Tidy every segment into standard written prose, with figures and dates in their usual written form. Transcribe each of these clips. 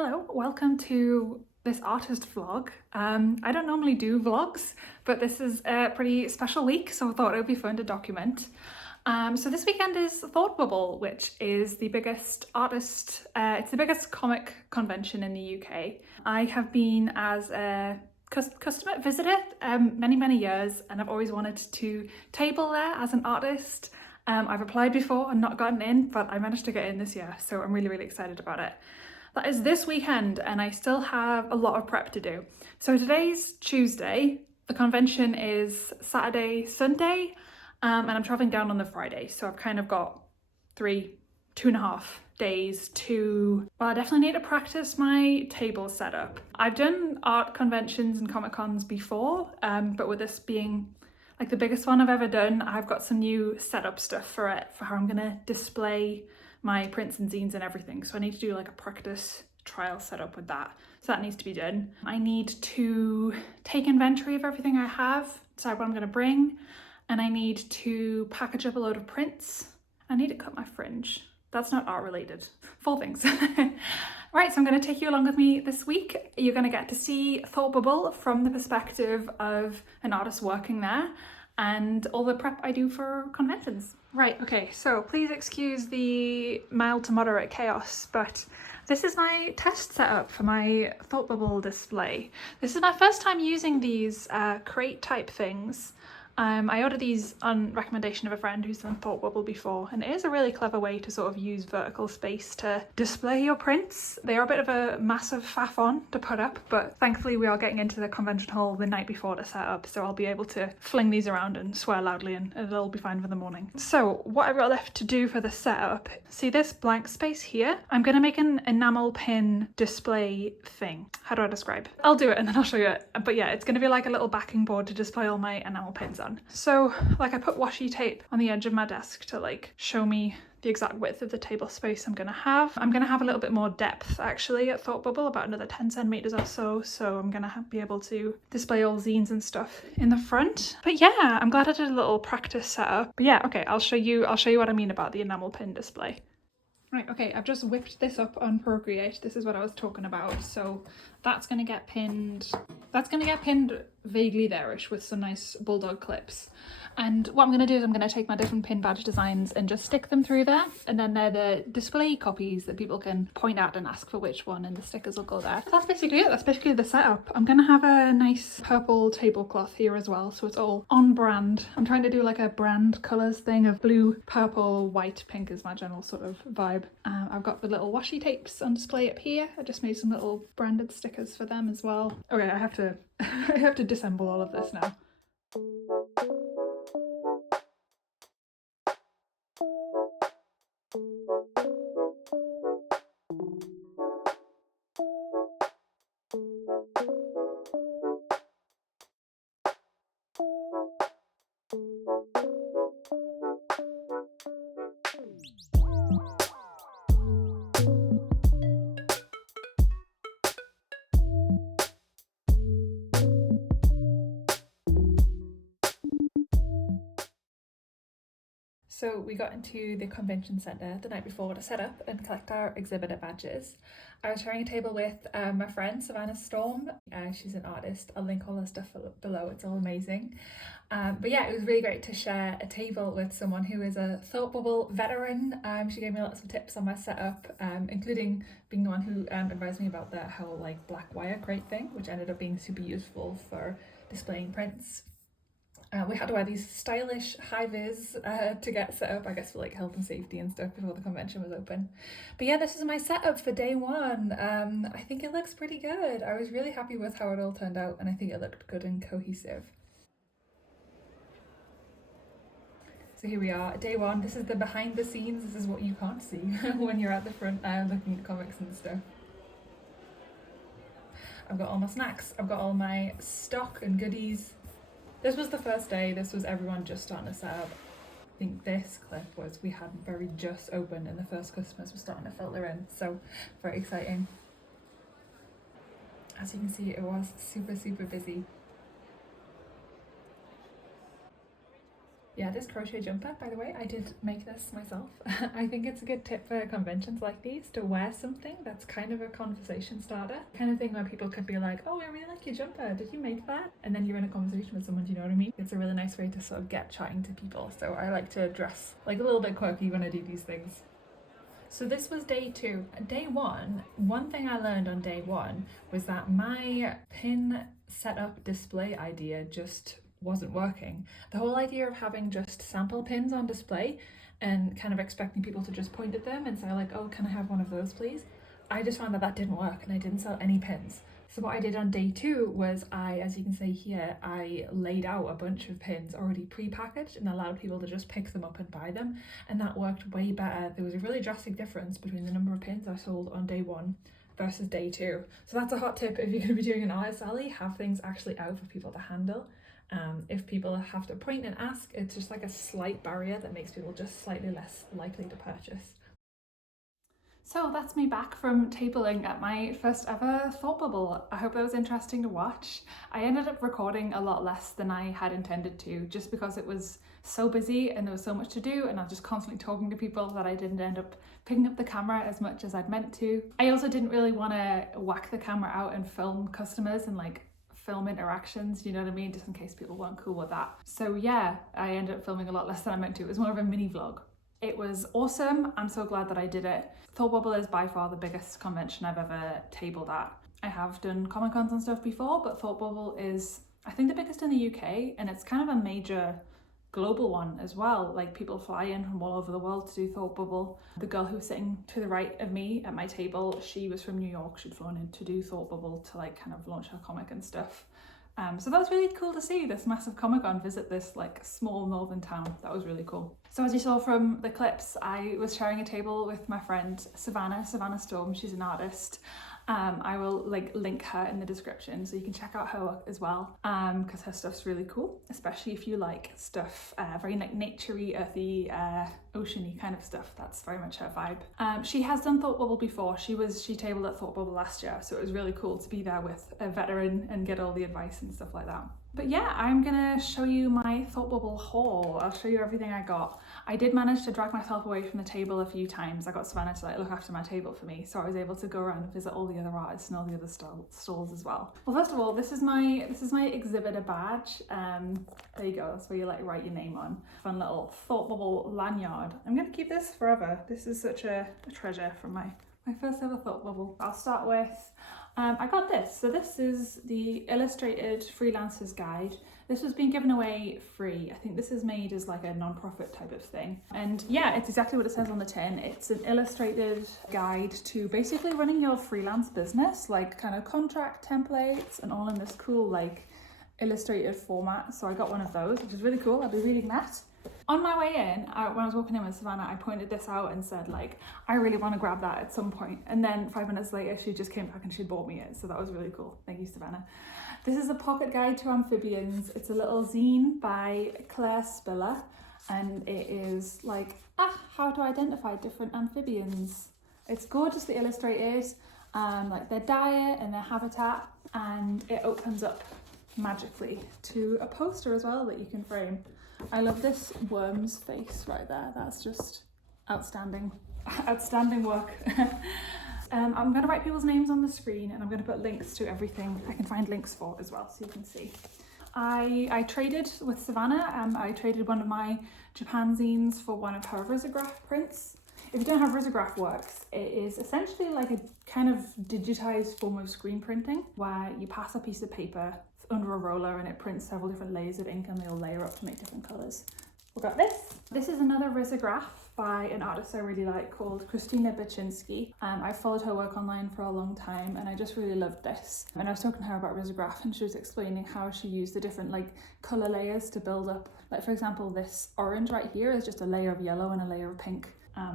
Hello, welcome to this artist vlog. I don't normally do vlogs, but this is a pretty special week, so I thought it would be fun to document. So this weekend is Thought Bubble, which is the biggest it's the biggest comic convention in the UK. I have been as a customer visitor many years, and I've always wanted to table there as an artist. I've applied before and not gotten in, but I managed to get in this year, so I'm really excited about it. That is this weekend, and I still have a lot of prep to do. So today's Tuesday, the convention is Saturday, Sunday, and I'm traveling down on the Friday. So I've kind of got 2.5 days to, well, I definitely need to practice my table setup. I've done art conventions and Comic Cons before, but with this being like the biggest one I've ever done, I've got some new setup stuff for it, for how I'm gonna display my prints and zines and everything. So I need to do like a practice trial setup with that. So that needs to be done. I need to take inventory of everything I have, decide what I'm gonna bring, and I need to package up a load of prints. I need to cut my fringe. That's not art related. 4 things. Right, so I'm gonna take you along with me this week. You're gonna get to see Thought Bubble from the perspective of an artist working there and all the prep I do for conventions. Right, okay, so please excuse the mild to moderate chaos, but this is my test setup for my Thought Bubble display. This is my first time using these crate type things. I ordered these on recommendation of a friend who's done Thought Bubble before, and it is a really clever way to sort of use vertical space to display your prints. They are a bit of a massive faff on to put up, but thankfully we are getting into the convention hall the night before to set up, so I'll be able to fling these around and swear loudly and it'll be fine for the morning. So what I've got left to do for the setup, see this blank space here? I'm gonna make an enamel pin display thing. How do I describe? I'll do it and then I'll show you it. But yeah, it's gonna be like a little backing board to display all my enamel pins on. So like I put washi tape on the edge of my desk to like show me the exact width of the table space I'm gonna have. I'm gonna have a little bit more depth actually at Thought Bubble, about another 10 centimeters or so. So I'm gonna be able to display all zines and stuff in the front. But yeah, I'm glad I did a little practice setup. But yeah, okay, I'll show you what I mean about the enamel pin display. Right, okay, I've just whipped this up on Procreate. This is what I was talking about. So that's gonna get pinned vaguely there-ish with some nice bulldog clips. And what I'm going to do is I'm going to take my different pin badge designs and just stick them through there, and then they're the display copies that people can point at and ask for which one, and the stickers will go there. So that's basically it. That's basically the setup. I'm going to have a nice purple tablecloth here as well, so it's all on brand. I'm trying to do like a brand colours thing of blue, purple, white, pink is my general sort of vibe. I've got the little washi tapes on display up here. I just made some little branded stickers for them as well. Okay, I have to I have to disassemble all of this now. So we got into the convention centre the night before to set up and collect our exhibitor badges. I was sharing a table with my friend Savannah. She's an artist. I'll link all her stuff below, it's all amazing. But yeah, it was really great to share a table with someone who is a Thought Bubble veteran. She gave me lots of tips on my setup, including being the one who advised me about the whole like black wire crate thing, which ended up being super useful for displaying prints. We had to wear these stylish high-vis to get set up, I guess for like health and safety and stuff before the convention was open. But yeah, this is my setup for day one. I think it looks pretty good. I was really happy with how it all turned out, and I think it looked good and cohesive. So here we are, day one. This is the behind the scenes. This is what you can't see when you're at the front looking at comics and stuff. I've got all my snacks. I've got all my stock and goodies. This was the first day. This was everyone just starting to set up. I think this clip was we had very just opened and the first customers were starting to filter in. So very exciting. As you can see, it was super busy. Yeah, this crochet jumper, by the way, I did make this myself. I think it's a good tip for conventions like these to wear something that's kind of a conversation starter. Kind of thing where people could be like, oh, I really like your jumper, did you make that? And then you're in a conversation with someone, do you know what I mean? It's a really nice way to sort of get chatting to people. So I like to dress like a little bit quirky when I do these things. So this was day 2. Day 1, one thing I learned on day 1 was that my pin setup display idea just wasn't working. The whole idea of having just sample pins on display and kind of expecting people to just point at them and say like, oh, can I have one of those please? I just found that that didn't work and I didn't sell any pins. So what I did on day 2 was as you can see here, I laid out a bunch of pins already pre-packaged and allowed people to just pick them up and buy them. And that worked way better. There was a really drastic difference between the number of pins I sold on day 1 versus day 2. So that's a hot tip if you're going to be doing an artist alley, have things actually out for people to handle. If people have to point and ask, it's just like a slight barrier that makes people just slightly less likely to purchase. So that's me back from tabling at my first ever thought bubble. I hope that was interesting to watch. I ended up recording a lot less than I had intended to, just because it was so busy and there was so much to do and I was just constantly talking to people that I didn't end up picking up the camera as much as I'd meant to. I also didn't really want to whack the camera out and film customers and like film interactions, you know what I mean, just in case people weren't cool with that. So yeah, I ended up filming a lot less than I meant to. It was more of a mini vlog. It was awesome. I'm so glad that I did it. Thought Bubble is by far the biggest convention I've ever tabled at. I have done Comic Cons and stuff before, but Thought Bubble is, I think, the biggest in the UK, and it's kind of a major global one as well. Like people fly in from all over the world to do Thought Bubble. The girl who was sitting to the right of me at my table, she was from New York. She'd flown in to do Thought Bubble to like kind of launch her comic and stuff. So that was really cool to see this massive Comic-Con visit this like small northern town. That was really cool. So as you saw from the clips, I was sharing a table with my friend Savannah Storm. She's an artist. I will like link her in the description so you can check out her work as well, because her stuff's really cool, especially if you like stuff very like naturey, earthy, oceany kind of stuff. That's very much her vibe. She has done Thought Bubble before. She tabled at Thought Bubble last year, so it was really cool to be there with a veteran and get all the advice and stuff like that. But yeah, I'm gonna show you my Thought Bubble haul. I'll show you everything I got. I did manage to drag myself away from the table a few times. I got Savannah to like look after my table for me, so I was able to go around and visit all the other artists and all the other stalls as well. Well, first of all, this is my exhibitor badge. There you go. That's where you like write your name on. Fun little Thought Bubble lanyard. I'm gonna keep this forever. This is such a treasure from my first ever Thought Bubble. I'll start with. I got this. So this is the Illustrated Freelancer's Guide. This was being given away free. I think this is made as like a non-profit type of thing. And yeah, it's exactly what it says on the tin. It's an illustrated guide to basically running your freelance business, like kind of contract templates and all in this cool like illustrated format. So I got one of those, which is really cool. I'll be reading that. On my way in, when I was walking in with Savannah, I pointed this out and said like, I really want to grab that at some point. And then 5 minutes later, she just came back and she bought me it. So that was really cool. Thank you, Savannah. This is a pocket guide to amphibians. It's a little zine by Claire Spiller. And it is like, how to identify different amphibians. It's gorgeously illustrated, like their diet and their habitat. And it opens up magically to a poster as well that you can frame. I love this worm's face right there. That's just outstanding. Outstanding work. I'm going to write people's names on the screen and I'm going to put links to everything I can find links for as well so you can see. I traded with Savannah. I traded one of my Japan zines for one of her risograph prints. If you don't know how risograph works, it is essentially like a kind of digitized form of screen printing where you pass a piece of paper under a roller and it prints several different layers of ink and they all layer up to make different colours. We've got this. This is another risograph by an artist I really like called Christina Baczynski. I've followed her work online for a long time and I just really loved this. And I was talking to her about risograph and she was explaining how she used the different like colour layers to build up. Like for example, this orange right here is just a layer of yellow and a layer of pink.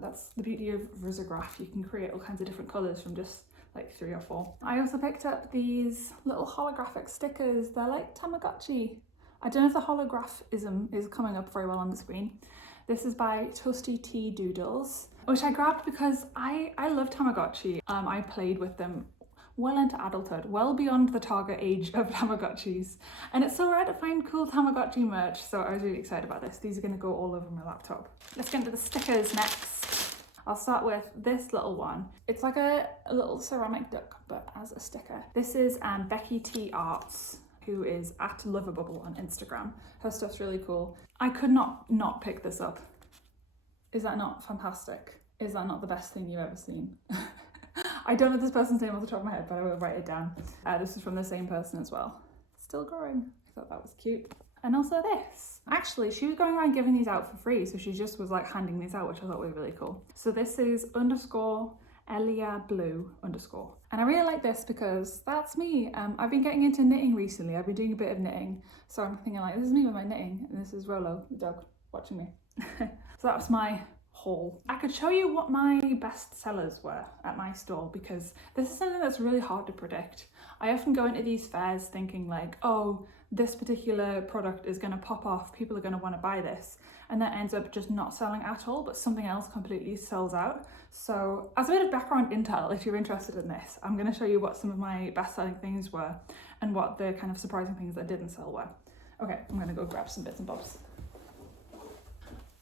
That's the beauty of risograph. You can create all kinds of different colours from just like 3 or 4. I also picked up these little holographic stickers. They're like Tamagotchi. I don't know if the holographism is coming up very well on the screen. This is by Toasty Tea Doodles, which I grabbed because I love Tamagotchi. I played with them well into adulthood, well beyond the target age of Tamagotchis. And it's so rare to find cool Tamagotchi merch, so I was really excited about this. These are going to go all over my laptop. Let's get into the stickers next. I'll start with this little one. It's like a little ceramic duck, but as a sticker. This is Becky T Arts, who is at Loverbubble on Instagram. Her stuff's really cool. I could not pick this up. Is that not fantastic? Is that not the best thing you've ever seen? I don't know this person's name off the top of my head, but I will write it down. This is from the same person as well. Still growing. I thought that was cute. And also this. Actually, she was going around giving these out for free, so she just was like handing these out, which I thought was really cool. So this is _Elia Blue _. And I really like this because that's me. I've been getting into knitting recently. I've been doing a bit of knitting. So I'm thinking like, this is me with my knitting. And this is Rolo, the dog, watching me. So that was my haul. I could show you what my best sellers were at my store because this is something that's really hard to predict. I often go into these fairs thinking like, oh, this particular product is going to pop off, people are going to want to buy this, and that ends up just not selling at all, but something else completely sells out. So as a bit of background intel, if you're interested in this, I'm going to show you what some of my best-selling things were and what the kind of surprising things that didn't sell were. Okay, I'm going to go grab some bits and bobs.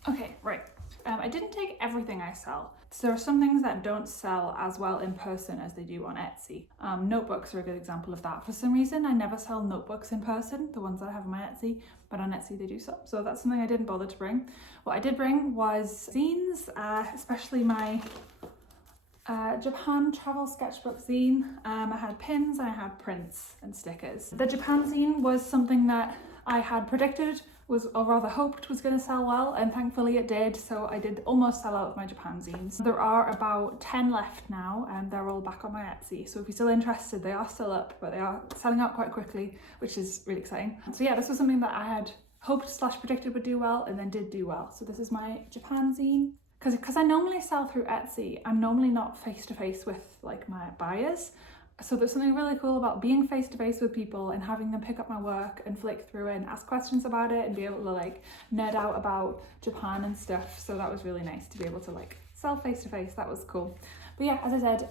Okay, right. I didn't take everything I sell. So there are some things that don't sell as well in person as they do on Etsy. Notebooks are a good example of that. For some reason, I never sell notebooks in person, the ones that I have on my Etsy, but on Etsy they do sell. So that's something I didn't bother to bring. What I did bring was zines, especially my Japan travel sketchbook zine. I had pins and I had prints and stickers. The Japan zine was something that I had predicted or rather hoped was going to sell well, and thankfully it did, so I did almost sell out of my Japan zines. There are about 10 left now, and they're all back on my Etsy, so if you're still interested, they are still up, but they are selling out quite quickly, which is really exciting. So yeah, this was something that I had hoped / predicted would do well, and then did do well. So this is my Japan zine. Because I normally sell through Etsy, I'm normally not face-to-face with like my buyers. So there's something really cool about being face-to-face with people and having them pick up my work and flick through it and ask questions about it and be able to like nerd out about Japan and stuff. So that was really nice to be able to like sell face-to-face. That was cool. But yeah, as I said,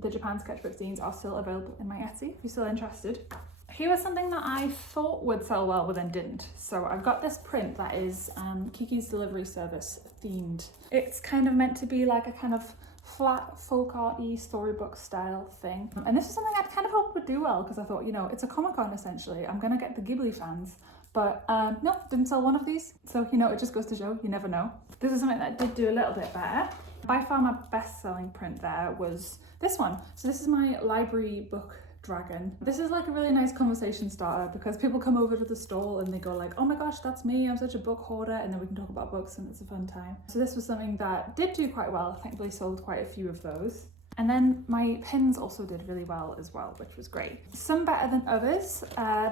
the Japan sketchbook zines are still available in my Etsy if you're still interested. Here was something that I thought would sell well but then didn't. So I've got this print that is Kiki's Delivery Service themed. It's kind of meant to be like a kind of flat folk arty storybook style thing, and this is something I'd kind of hoped would do well because I thought, you know, it's a Comic-Con essentially, I'm gonna get the Ghibli fans, but no, didn't sell one of these, so you know, it just goes to show you never know. This is something that did do a little bit better. By far my best selling print there was this one. So this is my library book dragon. This is like a really nice conversation starter because people come over to the stall and they go like, oh my gosh, that's me, I'm such a book hoarder, and then we can talk about books and it's a fun time. So this was something that did do quite well. Thankfully sold quite a few of those. And then my pins also did really well as well, which was great. Some better than others.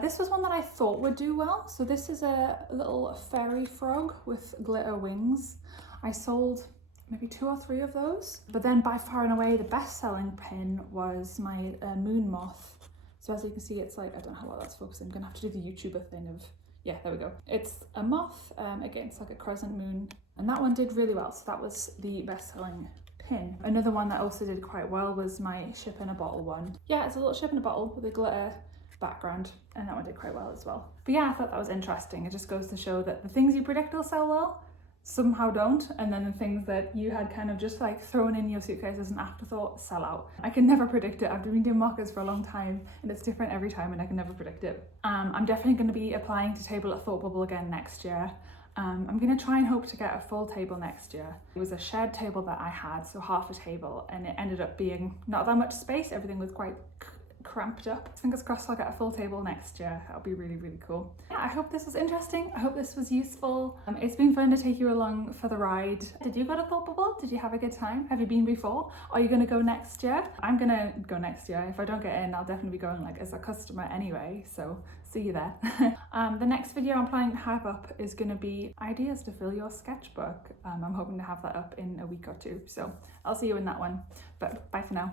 This was one that I thought would do well. So this is a little fairy frog with glitter wings. I sold maybe 2 or 3 of those. But then by far and away, the best selling pin was my moon moth. So as you can see, it's like, I don't know how well that's focusing. I'm gonna have to do the YouTuber thing of, yeah, there we go. It's a moth against like a crescent moon. And that one did really well. So that was the best selling pin. Another one that also did quite well was my ship in a bottle one. Yeah, it's a little ship in a bottle with a glitter background, and that one did quite well as well. But yeah, I thought that was interesting. It just goes to show that the things you predict will sell well somehow don't, and then the things that you had kind of just like thrown in your suitcase as an afterthought sell out. I can never predict it. I've been doing markers for a long time and it's different every time and I can never predict it. I'm definitely going to be applying to table at Thought Bubble again next year. I'm going to try and hope to get a full table next year. It was a shared table that I had, so half a table, and it ended up being not that much space. Everything was quite cramped up. Fingers crossed I'll get a full table next year. That'll be really, really cool. Yeah, I hope this was interesting. I hope this was useful. It's been fun to take you along for the ride. Did you go to Thought Bubble? Did you have a good time? Have you been before? Are you gonna go next year? I'm gonna go next year. If I don't get in, I'll definitely be going like as a customer anyway, so see you there. The next video I'm planning to have up is gonna be ideas to fill your sketchbook. I'm hoping to have that up in a week or 2, so I'll see you in that one, but bye for now.